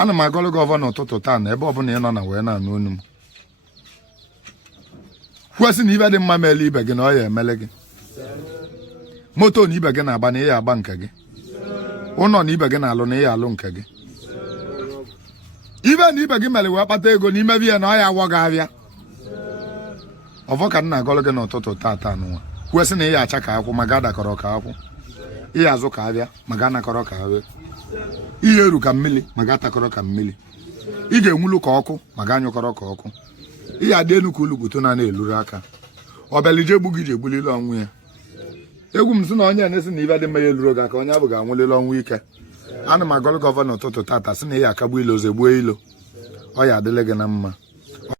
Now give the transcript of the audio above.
Ana m agọlụ gọvanọ ụtụtụ taa na ebe ọbụla ị nọ na wee na-anụ onu m kwesị na ibe dị mma meele ibe gị na ọ ya emele gị moto na ibe gị na-agba na ị ya agba nke gị ụlọ na ibe gị na-alụ na ị ya alụ nke gị ibe na ibe gị mere wee kpata ego n'ime biya na ọ ya awọ gị abịa ọfọ ka m na-agọlụ gị n'ụtụtụ taa n'ụwa kwesị na ị ya acha ka akwụ ma ga adakọrọ ka akwụ ị ya azụ ka abịa ma ga anakọrọ ka abịa ihe eru ka mmiri ma ga atakọrọ ka mmiri ị ga-enwulu ka ọkụ ma ga anyụkọrọ ka ọkụ ị ya adị enu ka ulukwuto na-eluru aka ọbịalije egbu gị ji egbulile ọnwụ ya egwu m sị na onye na-esi na ibe dị mma ya eluru gị aka onye abụ ga-anwụlile ọnwụ ike ana m agọlụ gọvanọ ụtụtụ tata sị na ị ya akagbu ilo ozegbuo ilo ọ ya adịle gị na mma